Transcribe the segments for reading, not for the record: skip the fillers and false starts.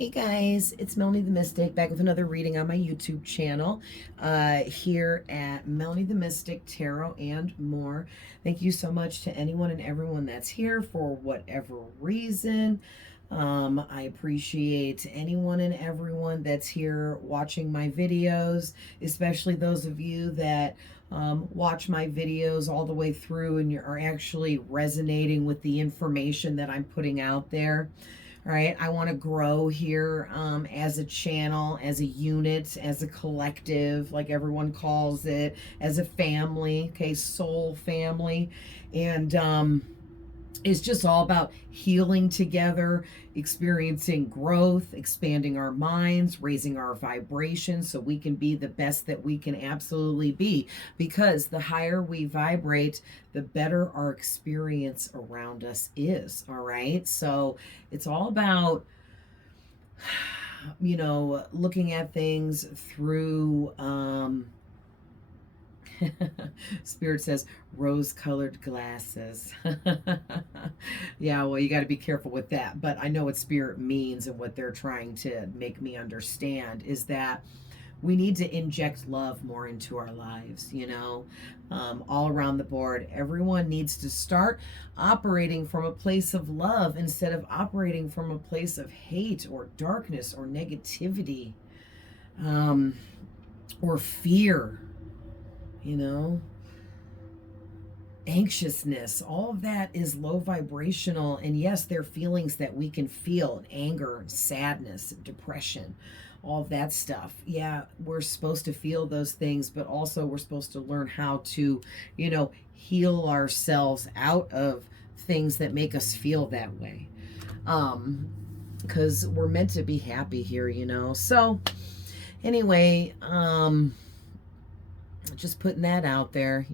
Hey guys, it's Melanie the Mystic back with another reading on my YouTube channel here at Melanie the Mystic Tarot and more. Thank you so much to anyone and everyone that's here for whatever reason. I appreciate anyone and everyone that's here watching my videos, especially those of you that watch my videos all the way through and are actually resonating with the information that I'm putting out there. All right, I want to grow here as a channel, as a unit, as a collective, like everyone calls it, as a family, okay, soul family. And it's just all about healing together, experiencing growth, expanding our minds, raising our vibration so we can be the best that we can absolutely be. Because the higher we vibrate, the better our experience around us is. All right. So it's all about, looking at things through, Spirit says rose-colored glasses. Yeah, well, you got to be careful with that. But I know what Spirit means, and what they're trying to make me understand is that we need to inject love more into our lives, all around the board. Everyone needs to start operating from a place of love instead of operating from a place of hate or darkness or negativity, or fear. Anxiousness, all of that is low vibrational. And yes, they're feelings that we can feel: anger, sadness, depression, all of that stuff. Yeah, we're supposed to feel those things, but also we're supposed to learn how to, heal ourselves out of things that make us feel that way. Because we're meant to be happy here, So anyway, just putting that out there,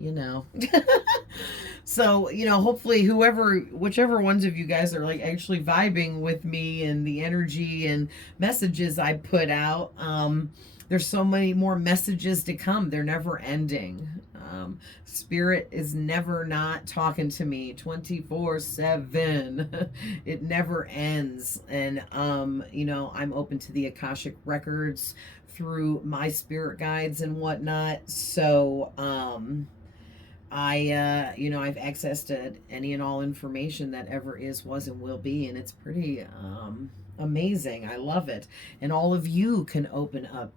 So, hopefully whichever ones of you guys are like actually vibing with me and the energy and messages I put out, there's so many more messages to come. They're never ending. Spirit is never not talking to me 24/7. It never ends. And, I'm open to the Akashic records through my spirit guides and whatnot. So, I've access to any and all information that ever is, was, and will be. And it's pretty, amazing. I love it. And all of you can open up.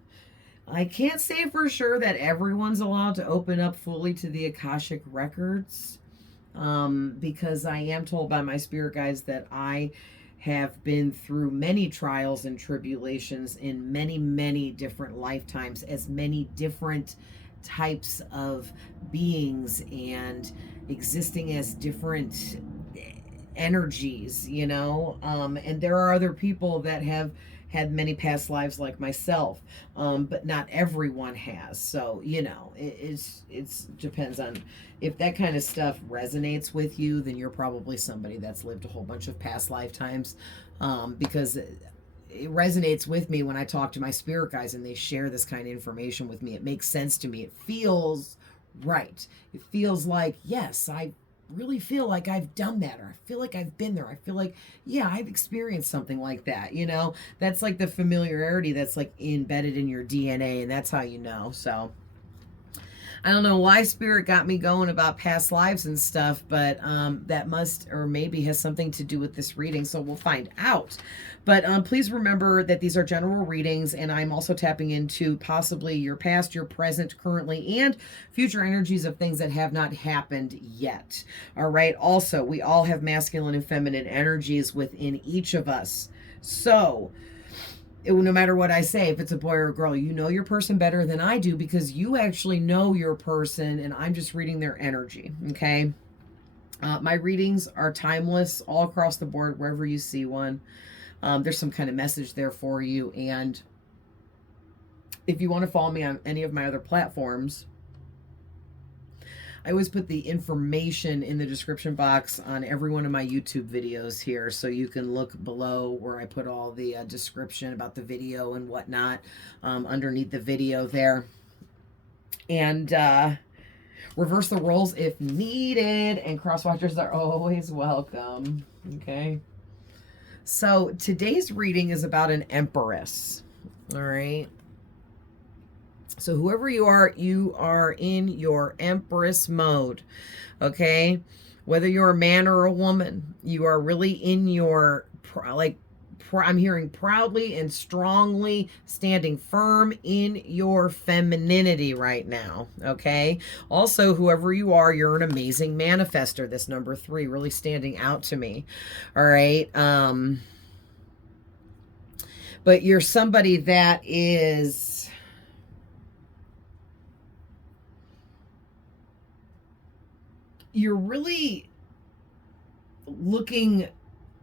I can't say for sure that everyone's allowed to open up fully to the Akashic records, because I am told by my spirit guides that I have been through many trials and tribulations in many, many different lifetimes, as many different types of beings and existing as different energies, and there are other people that have had many past lives like myself, but not everyone has. So it's depends on if that kind of stuff resonates with you. Then you're probably somebody that's lived a whole bunch of past lifetimes, because it resonates with me when I talk to my spirit guides and they share this kind of information with me. It makes sense to me. It feels right. It feels like, yes, I really feel like I've done that, or I feel like I've been there. I feel like, yeah, I've experienced something like that. That's like the familiarity that's like embedded in your DNA, and that's how you know. So I don't know why Spirit got me going about past lives and stuff, but that must, or maybe has something to do with this reading, so we'll find out. But please remember that these are general readings, and I'm also tapping into possibly your past, your present, currently, and future energies of things that have not happened yet. All right. Also, we all have masculine and feminine energies within each of us. So no matter what I say, if it's a boy or a girl, you know your person better than I do, because you actually know your person and I'm just reading their energy. Okay. My readings are timeless all across the board, wherever you see one. There's some kind of message there for you. And if you want to follow me on any of my other platforms, I always put the information in the description box on every one of my YouTube videos here, so you can look below where I put all the description about the video and whatnot, underneath the video there. And reverse the roles if needed, and cross watchers are always welcome. Okay. So today's reading is about an empress. All right. So whoever you are in your empress mode. Okay. Whether you're a man or a woman, you are really in your, like, I'm hearing proudly and strongly standing firm in your femininity right now. Okay. Also, whoever you are, you're an amazing manifester. This number 3 really standing out to me. All right. But you're somebody that is, you're really looking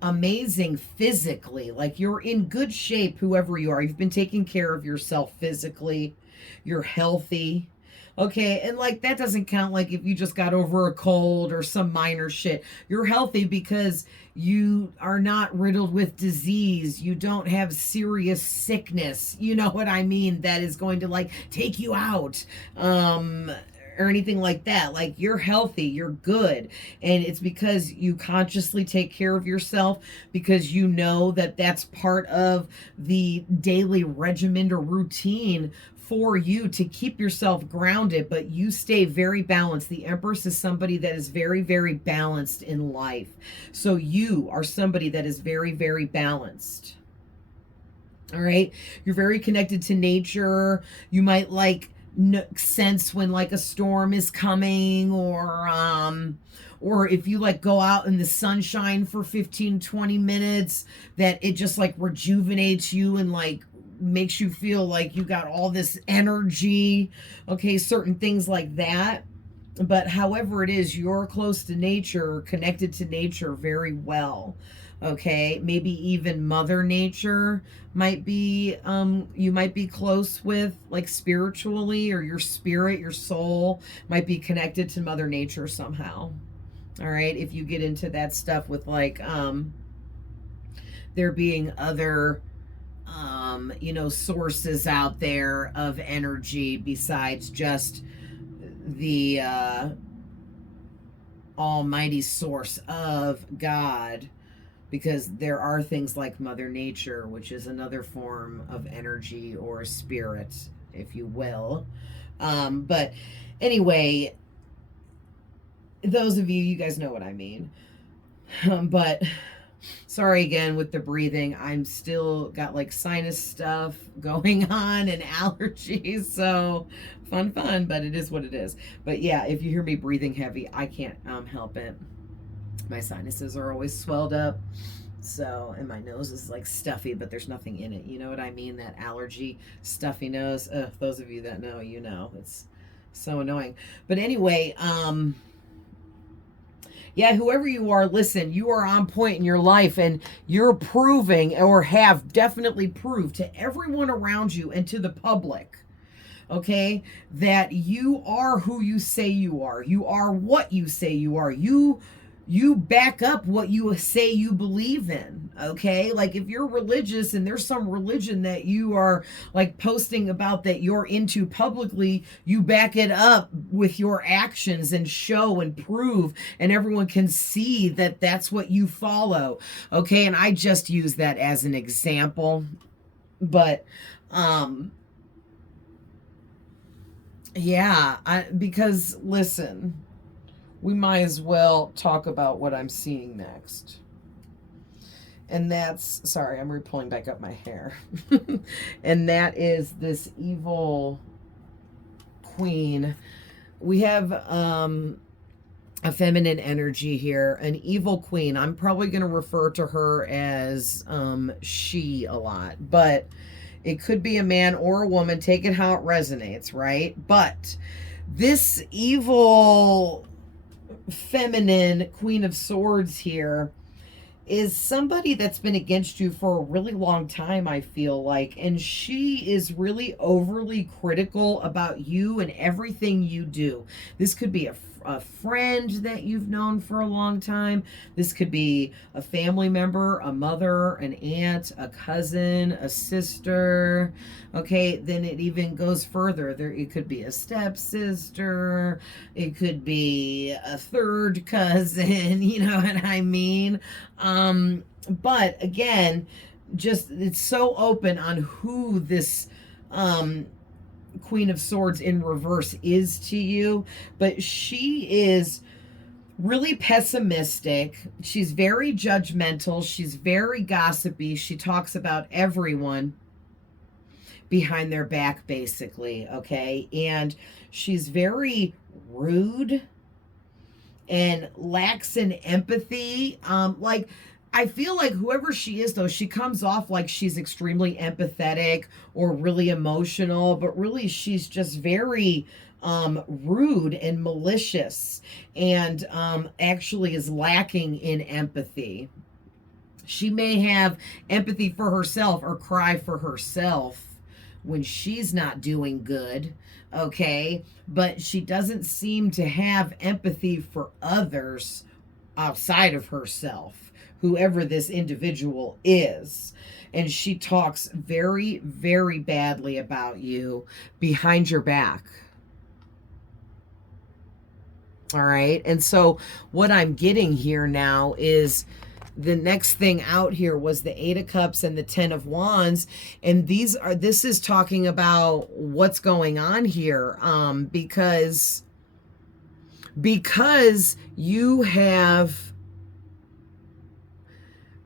amazing physically. Like, you're in good shape, whoever you are. You've been taking care of yourself physically. You're healthy. Okay, and like that doesn't count like if you just got over a cold or some minor shit. You're healthy because you are not riddled with disease. You don't have serious sickness. You know what I mean? That is going to like take you out. Or anything like that. Like, you're healthy, you're good, and it's because you consciously take care of yourself, because you know that that's part of the daily regimen or routine for you to keep yourself grounded, but you stay very balanced. The Empress is somebody that is very, very balanced in life. So you are somebody that is very, very balanced. All right. You're very connected to nature. You might like sense when like a storm is coming, or if you like go out in the sunshine for 15-20 minutes, that it just like rejuvenates you and like makes you feel like you got all this energy. Okay, certain things like that. But however it is, you're close to nature, connected to nature very well. Okay, maybe even Mother Nature might be, you might be close with, like, spiritually, or your spirit, your soul might be connected to Mother Nature somehow. All right, if you get into that stuff with like there being other you know, sources out there of energy besides just the almighty source of God, because there are things like Mother Nature, which is another form of energy or spirit, if you will. But anyway, those of you guys know what I mean. But sorry again with the breathing. I'm still got like sinus stuff going on and allergies. So fun, but it is what it is. But yeah, if you hear me breathing heavy, I can't help it. My sinuses are always swelled up. So, and my nose is like stuffy, but there's nothing in it. You know what I mean? That allergy, stuffy nose. Those of you that know, you know. It's so annoying. But anyway, yeah, whoever you are, listen, you are on point in your life, and you're proving, or have definitely proved to everyone around you and to the public, okay, that you are who you say you are. You are what you say you are. You back up what you say you believe in, okay? Like, if you're religious and there's some religion that you are like posting about that you're into publicly, you back it up with your actions and show and prove, and everyone can see that that's what you follow, okay? And I just use that as an example, but yeah, because listen, we might as well talk about what I'm seeing next. And that's, sorry, I'm pulling back up my hair. And that is this evil queen. We have a feminine energy here, an evil queen. I'm probably going to refer to her as she a lot, but it could be a man or a woman. Take it how it resonates, right? But this evil feminine Queen of Swords here is somebody that's been against you for a really long time, I feel like, and she is really overly critical about you and everything you do. This could be a friend that you've known for a long time. This could be a family member, a mother, an aunt, a cousin, a sister. Okay, then it even goes further. It could be a stepsister. It could be a third cousin. You know what I mean? But again, just it's so open on who this Queen of Swords in reverse is to you, but she is really pessimistic. She's very judgmental. She's very gossipy. She talks about everyone behind their back, basically, okay? And she's very rude and lacks in empathy. I feel like whoever she is, though, she comes off like she's extremely empathetic or really emotional, but really she's just very rude and malicious, and actually is lacking in empathy. She may have empathy for herself or cry for herself when she's not doing good, okay? But she doesn't seem to have empathy for others outside of herself, whoever this individual is. And she talks very, very badly about you behind your back. All right. And so what I'm getting here now is the next thing out here was the Eight of Cups and the Ten of Wands. And this is talking about what's going on here. Because you have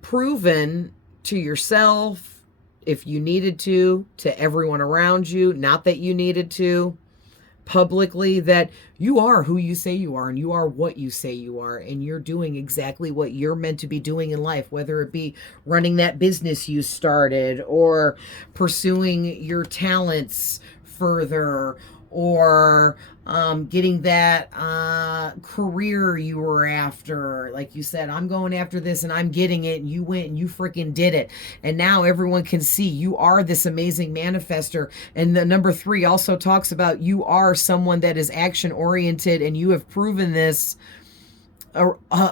proven to yourself, if you needed to everyone around you, not that you needed to, publicly, that you are who you say you are, and you are what you say you are, and you're doing exactly what you're meant to be doing in life, whether it be running that business you started, or pursuing your talents further, or getting that career you were after. Like you said, I'm going after this and I'm getting it, and you went and you freaking did it. And now everyone can see you are this amazing manifester. And the number 3 also talks about you are someone that is action oriented, and you have proven this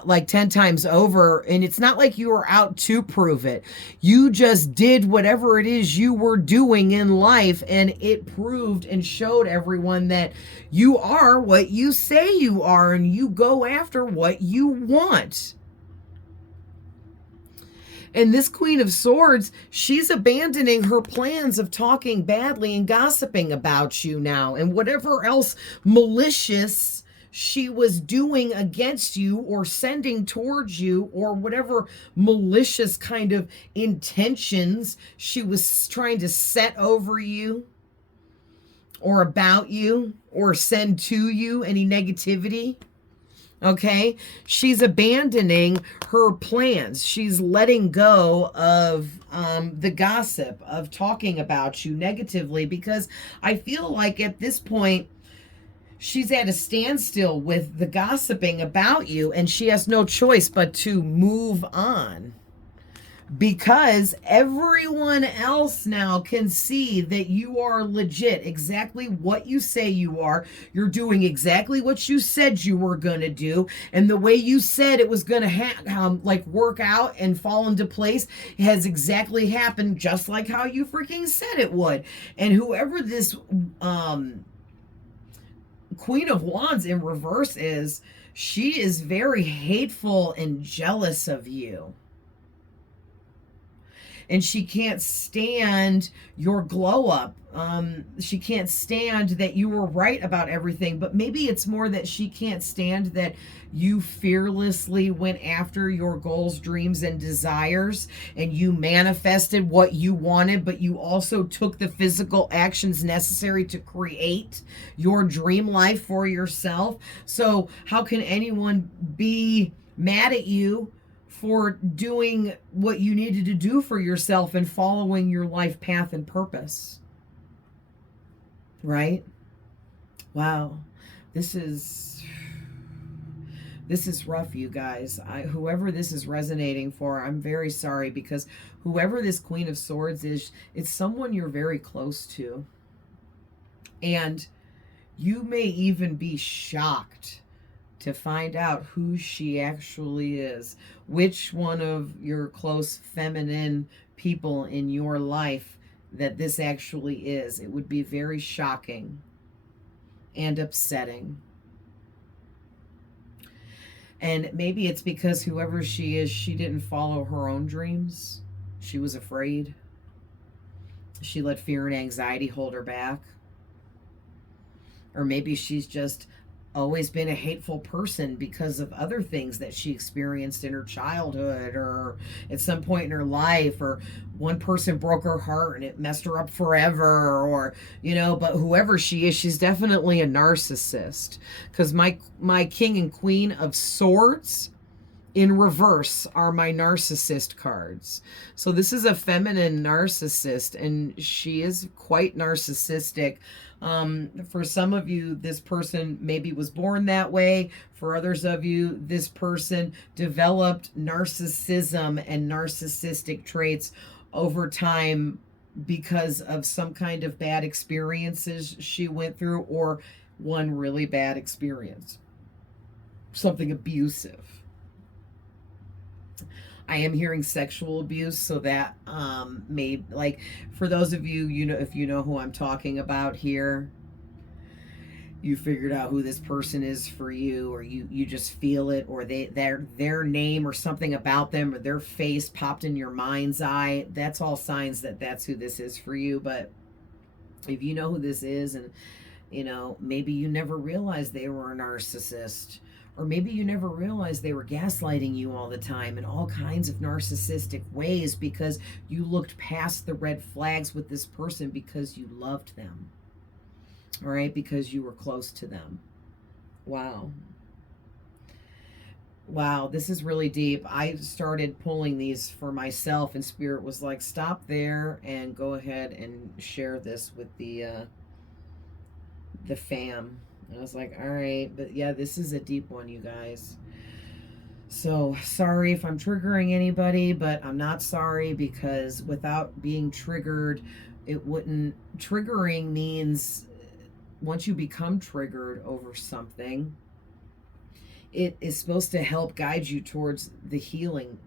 like 10 times over. And it's not like you were out to prove it. You just did whatever it is you were doing in life, and it proved and showed everyone that you are what you say you are, and you go after what you want. And this Queen of Swords, she's abandoning her plans of talking badly and gossiping about you now, and whatever else malicious she was doing against you or sending towards you, or whatever malicious kind of intentions she was trying to set over you or about you or send to you, any negativity. Okay, she's abandoning her plans. She's letting go of the gossip, of talking about you negatively, because I feel like at this point, she's at a standstill with the gossiping about you, and she has no choice but to move on, because everyone else now can see that you are legit, exactly what you say you are. You're doing exactly what you said you were going to do, and the way you said it was going to like work out and fall into place has exactly happened, just like how you freaking said it would. And whoever this Queen of Wands in reverse is, she is very hateful and jealous of you. And she can't stand your glow up. She can't stand that you were right about everything, but maybe it's more that she can't stand that you fearlessly went after your goals, dreams, and desires, and you manifested what you wanted, but you also took the physical actions necessary to create your dream life for yourself. So how can anyone be mad at you for doing what you needed to do for yourself and following your life path and purpose? Right? Wow. This is rough, you guys. Whoever this is resonating for, I'm very sorry, because whoever this Queen of Swords is, it's someone you're very close to. And you may even be shocked to find out who she actually is, which one of your close feminine people in your life that this actually is. It would be very shocking and upsetting. And maybe it's because whoever she is, she didn't follow her own dreams. She was afraid. She let fear and anxiety hold her back. Or maybe she's just always been a hateful person because of other things that she experienced in her childhood or at some point in her life, or one person broke her heart and it messed her up forever, or but whoever she is, she's definitely a narcissist, because my king and queen of swords in reverse are my narcissist cards. So this is a feminine narcissist, and she is quite narcissistic. For some of you, this person maybe was born that way. For others of you, this person developed narcissism and narcissistic traits over time because of some kind of bad experiences she went through, or one really bad experience, something abusive. I am hearing sexual abuse, so that may, like, for those of you, if you know who I'm talking about here, you figured out who this person is for you, or you just feel it, or their name or something about them or their face popped in your mind's eye. That's all signs that that's who this is for you. But if you know who this is, and maybe you never realized they were a narcissist, or maybe you never realized they were gaslighting you all the time in all kinds of narcissistic ways because you looked past the red flags with this person because you loved them. All right? Because you were close to them. Wow. Wow, this is really deep. I started pulling these for myself, and Spirit was like, stop there and go ahead and share this with the fam. And I was like, all right, but yeah, this is a deep one, you guys. So sorry if I'm triggering anybody, but I'm not sorry, because without being triggered, it wouldn't. Triggering means once you become triggered over something, it is supposed to help guide you towards the healing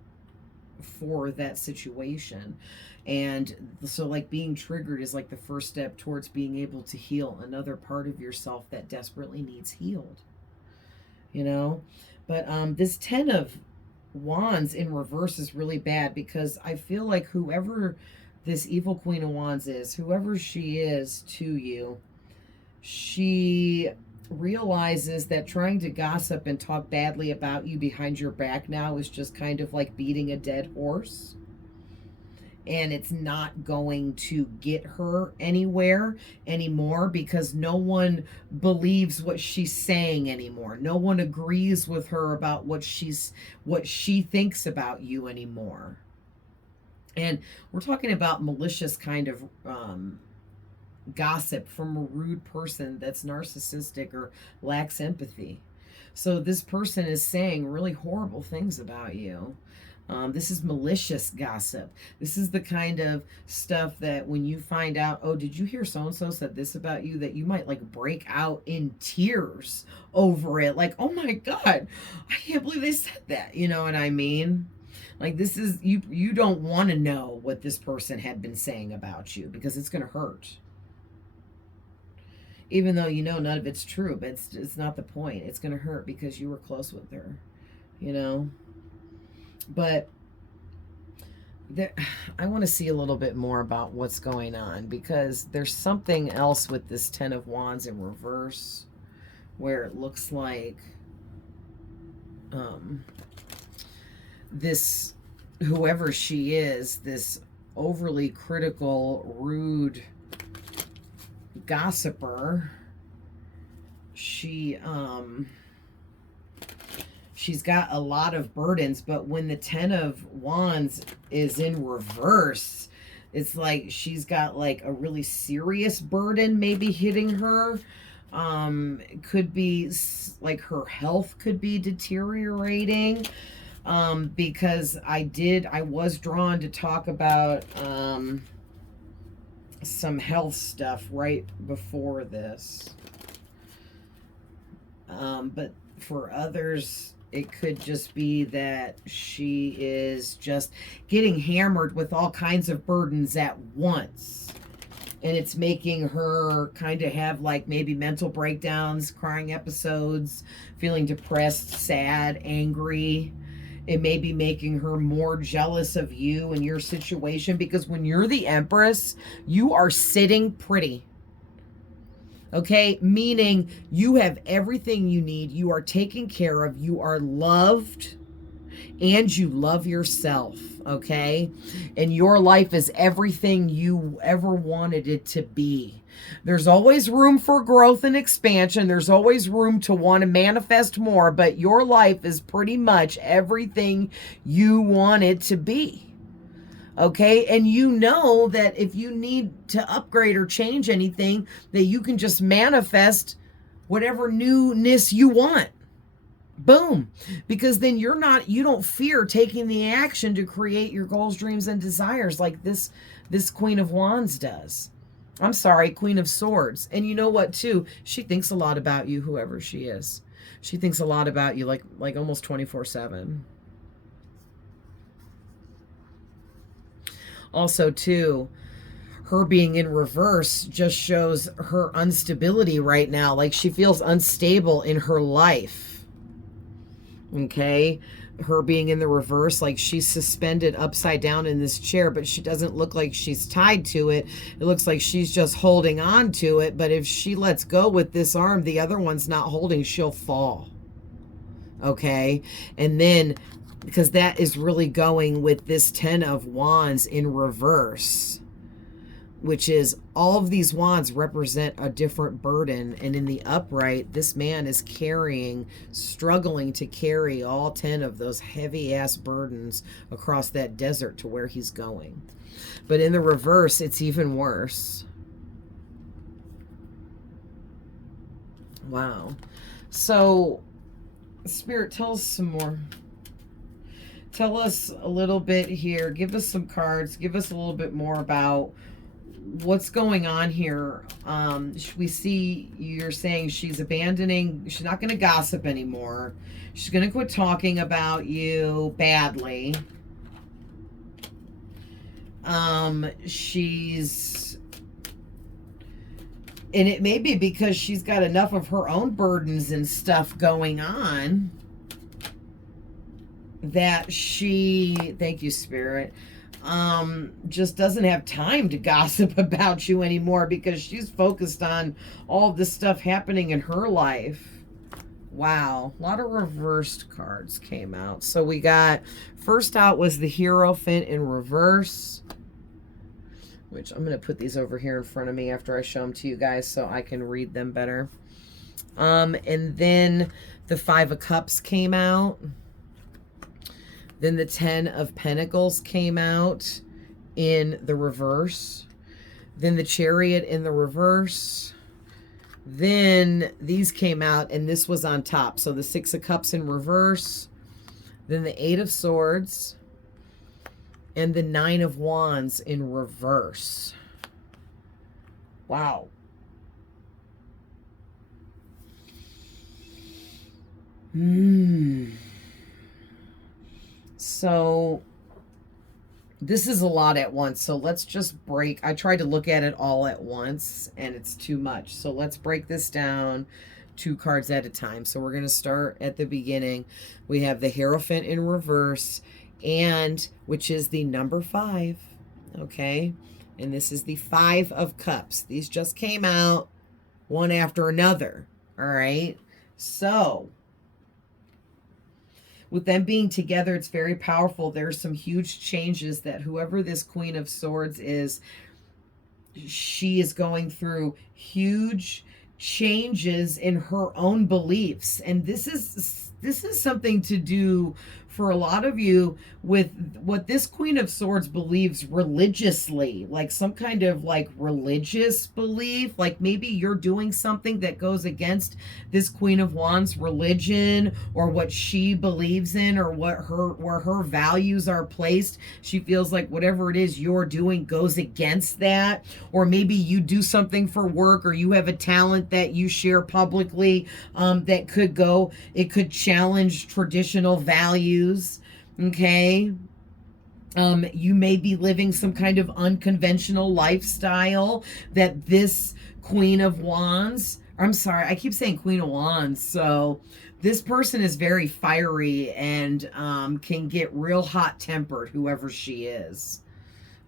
for that situation. And so, like, being triggered is like the first step towards being able to heal another part of yourself that desperately needs healed, but this 10 of Wands in reverse is really bad, because I feel like whoever this evil Queen of Wands is, whoever she is to you, she realizes that trying to gossip and talk badly about you behind your back now is just kind of like beating a dead horse, and it's not going to get her anywhere anymore, because no one believes what she's saying anymore. No one agrees with her about what she thinks about you anymore. And we're talking about malicious kind of gossip from a rude person that's narcissistic or lacks empathy. So this person is saying really horrible things about you. This is malicious gossip. This is the kind of stuff that when you find out, oh, did you hear so-and-so said this about you, that you might like break out in tears over it. Like, oh my God, I can't believe they said that. You know what I mean? Like, this is, you don't want to know what this person had been saying about you, because it's going to hurt. Even though none of it's true, but it's not the point. It's going to hurt because you were close with her, But I want to see a little bit more about what's going on, because there's something else with this 10 of Wands in reverse, where it looks like this, whoever she is, this overly critical, rude gossiper, she's got a lot of burdens. But when the 10 of Wands is in reverse, it's like she's got like a really serious burden maybe hitting her. It could be like her health could be deteriorating, because I was drawn to talk about some health stuff right before this. But For others, it could just be that she is just getting hammered with all kinds of burdens at once. And it's making her kind of have like maybe mental breakdowns, crying episodes, feeling depressed, sad, angry. It may be making her more jealous of you and your situation, because when you're the Empress, you are sitting pretty. Okay, meaning you have everything you need. You are taken care of. You are loved, and you love yourself. Okay, and your life is everything you ever wanted it to be. There's always room for growth and expansion. There's always room to want to manifest more, but your life is pretty much everything you want it to be. Okay, and you know that if you need to upgrade or change anything, that you can just manifest whatever newness you want. Boom. Because then you don't fear taking the action to create your goals, dreams, and desires like this Queen of Wands does. I'm sorry, Queen of Swords. And you know what, too? She thinks a lot about you, whoever she is. She thinks a lot about you, like almost 24/7. Also, too, her being in reverse just shows her instability right now. Like she feels unstable in her life. Okay? Her being in the reverse, like she's suspended upside down in this chair, but she doesn't look like she's tied to it. It looks like she's just holding on to it. But if she lets go with this arm, the other one's not holding, she'll fall. Okay? And then, because that is really going with this 10 of Wands in reverse, which is all of these wands represent a different burden. And in the upright, this man is struggling to carry all 10 of those heavy ass burdens across that desert to where he's going. But in the reverse, it's even worse. Wow. So, Spirit, tell us some more. Tell us a little bit here. Give us some cards. Give us a little bit more about what's going on here. We see you're saying she's abandoning. She's not going to gossip anymore. She's going to quit talking about you badly. And it may be because she's got enough of her own burdens and stuff going on that she, thank you, Spirit, just doesn't have time to gossip about you anymore because she's focused on all this stuff happening in her life. Wow, a lot of reversed cards came out. So we got, first out was the Hierophant in reverse, which I'm going to put these over here in front of me after I show them to you guys so I can read them better. And then the Five of Cups came out. Then the 10 of Pentacles came out in the reverse. Then the Chariot in the reverse. Then these came out, and this was on top. So the 6 of Cups in reverse. Then the 8 of Swords. And the 9 of Wands in reverse. Wow. So this is a lot at once. So let's just break. I tried to look at it all at once and it's too much. So let's break this down 2 cards at a time. So we're going to start at the beginning. We have the Hierophant in reverse, and which is the number 5. Okay. And this is the 5 of Cups. These just came out one after another. All right. So with them being together, it's very powerful. There's some huge changes that whoever this Queen of Swords is, she is going through huge changes in her own beliefs. And this is something to do for a lot of you, with what this Queen of Swords believes religiously, like some kind of like religious belief, like maybe you're doing something that goes against this Queen of Wands religion, or what she believes in, or where her values are placed. She feels like whatever it is you're doing goes against that. Or maybe you do something for work, or you have a talent that you share publicly, that it could challenge traditional values. Okay. You may be living some kind of unconventional lifestyle that this Queen of Wands, I'm sorry, I keep saying Queen of Wands. So this person is very fiery and can get real hot tempered, whoever she is.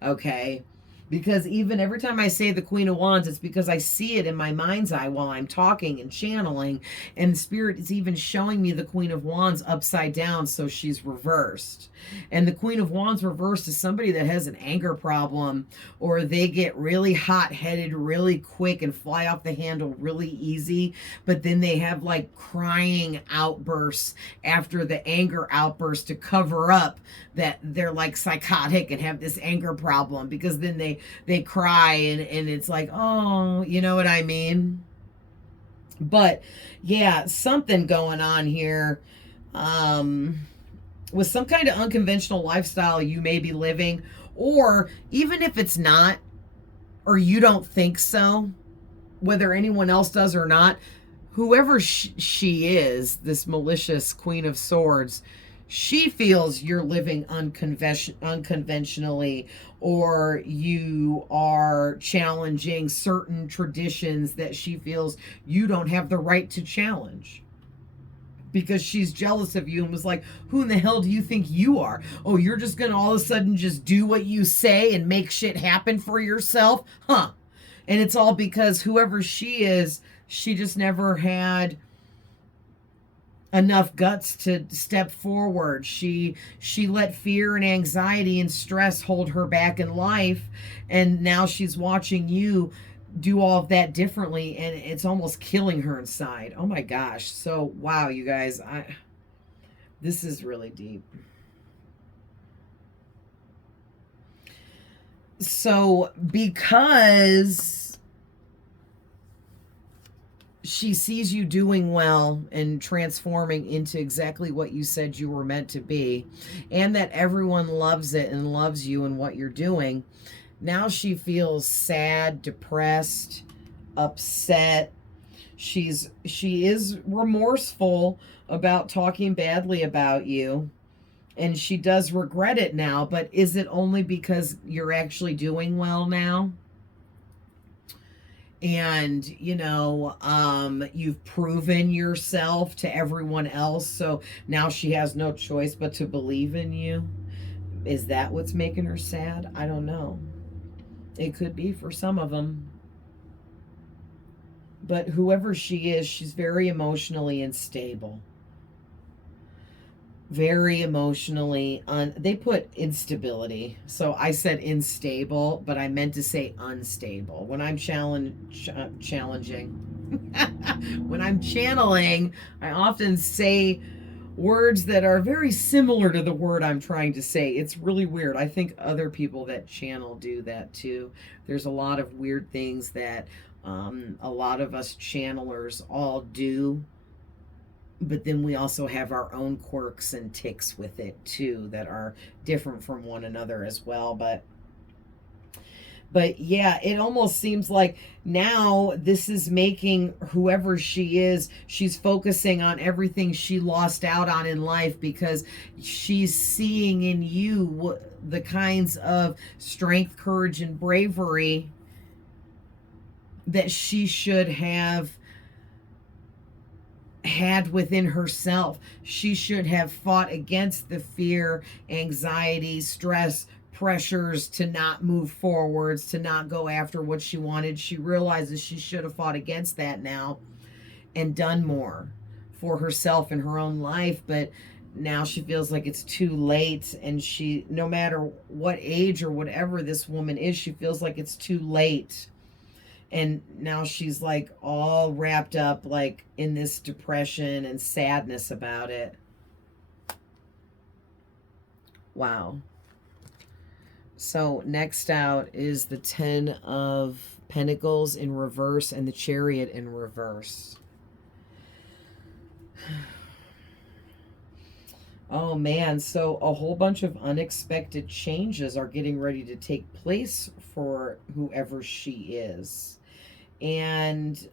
Okay. Because even every time I say the Queen of Wands, it's because I see it in my mind's eye while I'm talking and channeling. And Spirit is even showing me the Queen of Wands upside down, so she's reversed. And the Queen of Wands reversed is somebody that has an anger problem, or they get really hot-headed really quick and fly off the handle really easy. But then they have like crying outbursts after the anger outburst to cover up that they're like psychotic and have this anger problem, because then they cry and it's like, oh, you know what I mean? But yeah, something going on here with some kind of unconventional lifestyle you may be living, or even if it's not, or you don't think so, whether anyone else does or not, whoever she is, this malicious Queen of Swords, she feels you're living unconventionally, or you are challenging certain traditions that she feels you don't have the right to challenge. Because she's jealous of you and was like, who in the hell do you think you are? Oh, you're just going to all of a sudden just do what you say and make shit happen for yourself? Huh. And it's all because whoever she is, she just never had enough guts to step forward. She let fear and anxiety and stress hold her back in life, and now she's watching you do all of that differently, and it's almost killing her inside. Oh my gosh. So wow, you guys, this is really deep. So because she sees you doing well and transforming into exactly what you said you were meant to be, and that everyone loves it and loves you and what you're doing, now she feels sad, depressed, upset. She is remorseful about talking badly about you, and she does regret it now. But is it only because you're actually doing well now? And you've proven yourself to everyone else, so now she has no choice but to believe in you. Is that what's making her sad? I don't know. It could be for some of them. But whoever she is, she's very emotionally unstable. Very emotionally they put instability, so I said unstable, but I meant to say unstable. When I'm challenging when I'm channeling, I often say words that are very similar to the word I'm trying to say. It's really weird. I think other people that channel do that too. There's a lot of weird things that a lot of us channelers all do, but then we also have our own quirks and ticks with it too that are different from one another as well. But yeah, it almost seems like now this is making whoever she is, she's focusing on everything she lost out on in life, because she's seeing in you the kinds of strength, courage, and bravery that she should have had within herself. She should have fought against the fear, anxiety, stress, pressures to not move forwards, to not go after what she wanted. She realizes she should have fought against that now and done more for herself in her own life. But now she feels like it's too late, and she, no matter what age or whatever this woman is, she feels like it's too late. And now she's like all wrapped up like in this depression and sadness about it. Wow. So next out is the Ten of Pentacles in reverse and the Chariot in reverse. Oh man, so a whole bunch of unexpected changes are getting ready to take place for whoever she is. And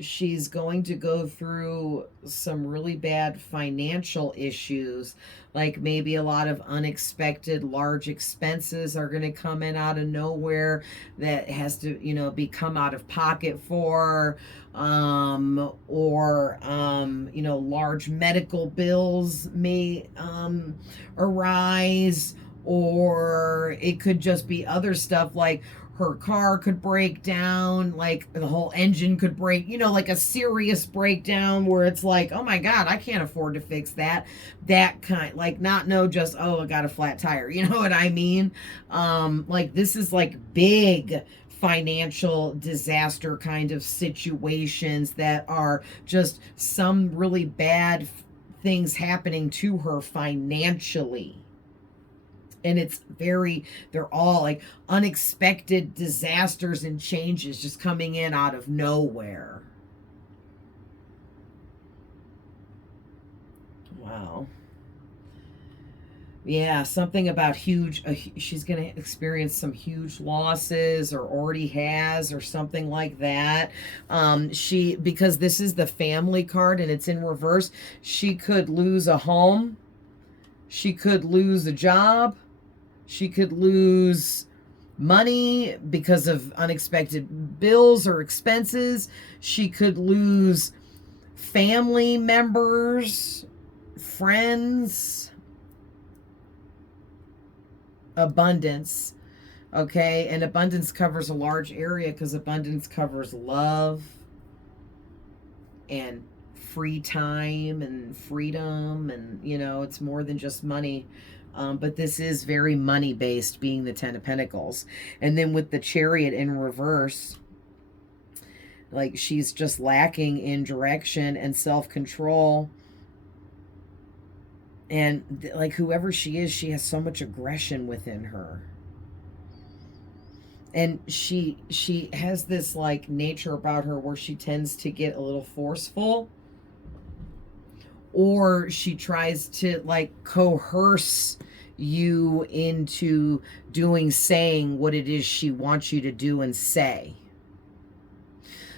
she's going to go through some really bad financial issues, like maybe a lot of unexpected large expenses are going to come in out of nowhere that has to, you know, be come out of pocket for, or you know, large medical bills may arise, or it could just be other stuff like her car could break down, like the whole engine could break, you know, like a serious breakdown where it's like, oh my God, I can't afford to fix that. That kind, like not no just, oh, I got a flat tire. You know what I mean? Like this is like big financial disaster kind of situations that are just some really bad things happening to her financially. And it's very, they're all like unexpected disasters and changes just coming in out of nowhere. Wow. Yeah, something about huge, she's going to experience some huge losses or already has or something like that. Because this is the family card and it's in reverse, she could lose a home. She could lose a job. She could lose money because of unexpected bills or expenses. She could lose family members, friends. Abundance. Okay, and abundance covers a large area because abundance covers love and free time and freedom, and you know, it's more than just money. But this is very money based, being the Ten of Pentacles. And then with the Chariot in reverse, like she's just lacking in direction and self-control. And like whoever she is, she has so much aggression within her. And she has this like nature about her where she tends to get a little forceful, or she tries to like coerce you into saying what it is she wants you to do and say.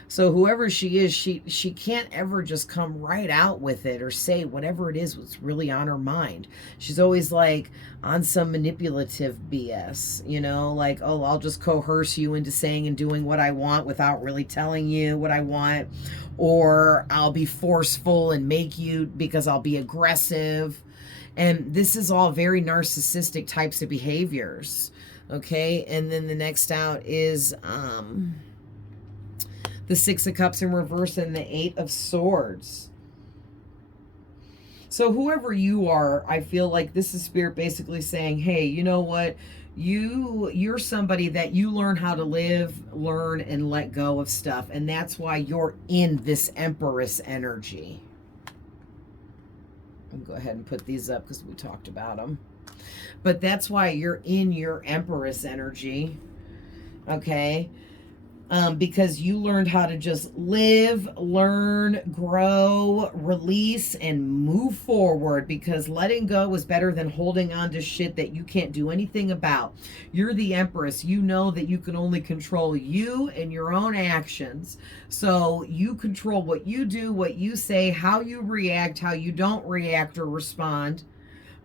So whoever she is, she can't ever just come right out with it or say whatever it is what's really on her mind. She's always like on some manipulative BS, you know, like, oh, I'll just coerce you into saying and doing what I want without really telling you what I want. Or I'll be forceful and make you because I'll be aggressive. And this is all very narcissistic types of behaviors. Okay. And then the next out is the Six of Cups in reverse and the Eight of Swords. So whoever you are, I feel like this is Spirit basically saying, hey, you know what? You're somebody that you learn how to live, learn, and let go of stuff. And that's why you're in this Empress energy. I'll go ahead and put these up because we talked about them. But that's why you're in your Empress energy. Okay? Because you learned how to just live, learn, grow, release, and move forward, because letting go is better than holding on to shit that you can't do anything about. You're the Empress. You know that you can only control you and your own actions. So you control what you do, what you say, how you react, how you don't react or respond,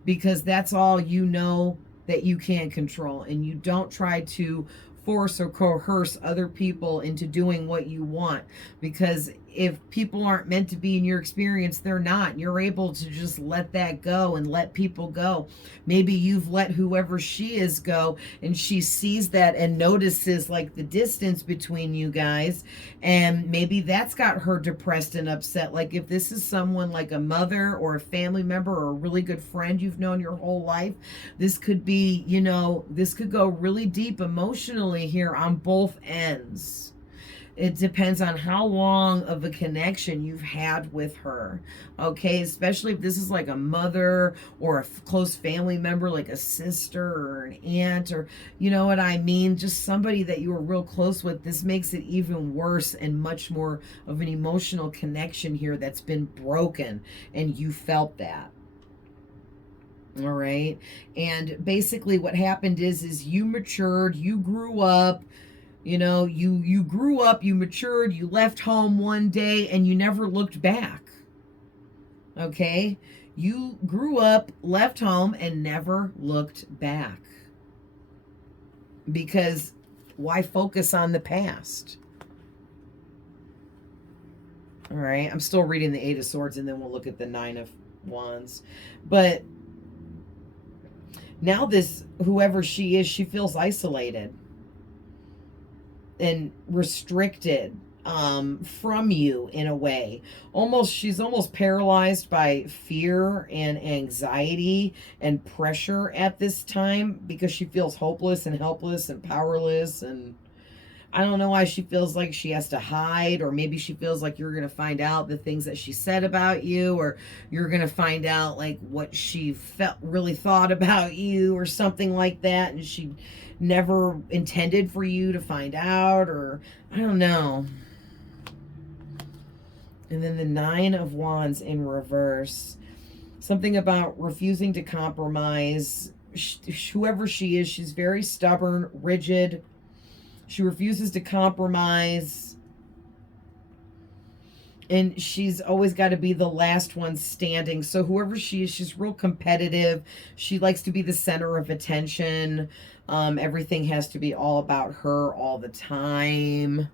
because that's all you know that you can control. And you don't try to force or coerce other people into doing what you want, because if people aren't meant to be in your experience, they're not. You're able to just let that go and let people go. Maybe you've let whoever she is go, and she sees that and notices like the distance between you guys, and maybe that's got her depressed and upset. Like if this is someone like a mother or a family member or a really good friend you've known your whole life, this could be, you know, this could go really deep emotionally here on both ends. It depends on how long of a connection you've had with her. Okay, especially if this is like a mother or a close family member, like a sister or an aunt, or you know what I mean, just somebody that you were real close with. This makes it even worse and much more of an emotional connection here that's been broken, and you felt that. All right. And basically what happened is you matured, you grew up, you know, you grew up, you matured, you left home one day and you never looked back. Okay? You grew up, left home and never looked back. Because why focus on the past? All right. I'm still reading the Eight of Swords and then we'll look at the Nine of Wands. But now this, whoever she is, she feels isolated and restricted from you in a way. She's almost paralyzed by fear and anxiety and pressure at this time because she feels hopeless and helpless and powerless, and I don't know why she feels like she has to hide, or maybe she feels like you're going to find out the things that she said about you, or you're going to find out like what she really thought about you or something like that, and she never intended for you to find out, or I don't know. And then the Nine of Wands in reverse. Something about refusing to compromise. Whoever she is, she's very stubborn, rigid. She refuses to compromise. And she's always got to be the last one standing. So whoever she is, she's real competitive. She likes to be the center of attention. Everything has to be all about her all the time.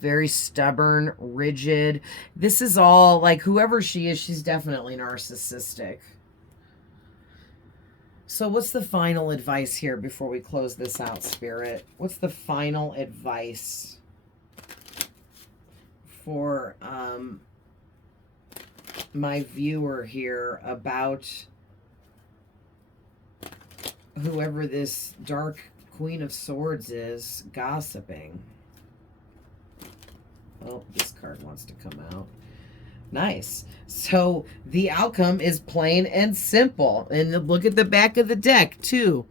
Very stubborn, rigid. This is all, like, whoever she is, she's definitely narcissistic. So what's the final advice here before we close this out, Spirit? What's the final advice for my viewer here about whoever this dark Queen of Swords is gossiping? Oh, this card wants to come out. Nice. So the outcome is plain and simple. And look at the back of the deck, too.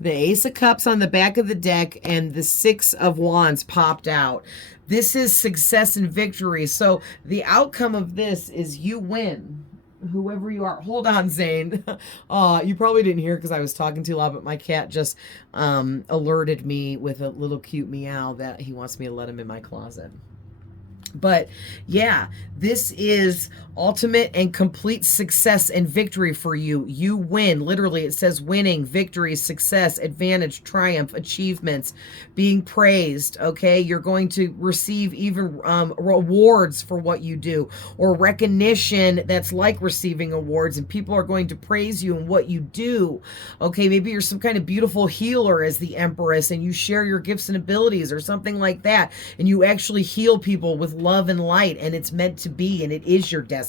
The Ace of Cups on the back of the deck and the Six of Wands popped out. This is success and victory. So the outcome of this is you win. Whoever you are. Hold on, Zane. You probably didn't hear because I was talking too loud, but my cat just alerted me with a little cute meow that he wants me to let him in my closet. But yeah, this is ultimate and complete success and victory for you. You win. Literally, it says winning, victory, success, advantage, triumph, achievements, being praised. Okay, you're going to receive even rewards for what you do, or recognition that's like receiving awards, and people are going to praise you and what you do. Okay, maybe you're some kind of beautiful healer as the Empress, and you share your gifts and abilities or something like that, and you actually heal people with love and light, and it's meant to be, and it is your destiny.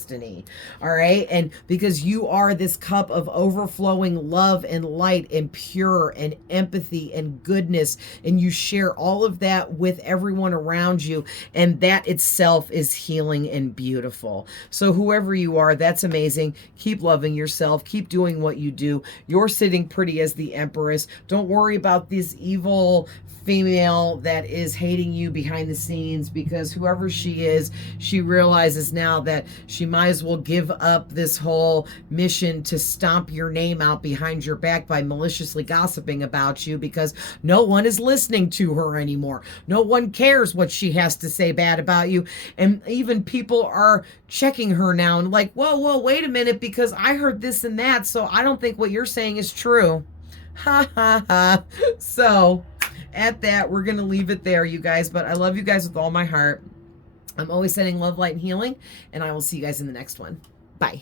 All right, and because you are this cup of overflowing love and light and pure and empathy and goodness, and you share all of that with everyone around you, and that itself is healing and beautiful. So whoever you are, that's amazing. Keep loving yourself. Keep doing what you do. You're sitting pretty as the Empress. Don't worry about this evil female that is hating you behind the scenes, because whoever she is, she realizes now that she might as well give up this whole mission to stomp your name out behind your back by maliciously gossiping about you, because no one is listening to her anymore. No one cares what she has to say bad about you. And even people are checking her now and like, whoa, wait a minute, because I heard this and that, so I don't think what you're saying is true. Ha ha ha. So at that, we're going to leave it there, you guys. But I love you guys with all my heart. I'm always sending love, light, and healing. And I will see you guys in the next one. Bye.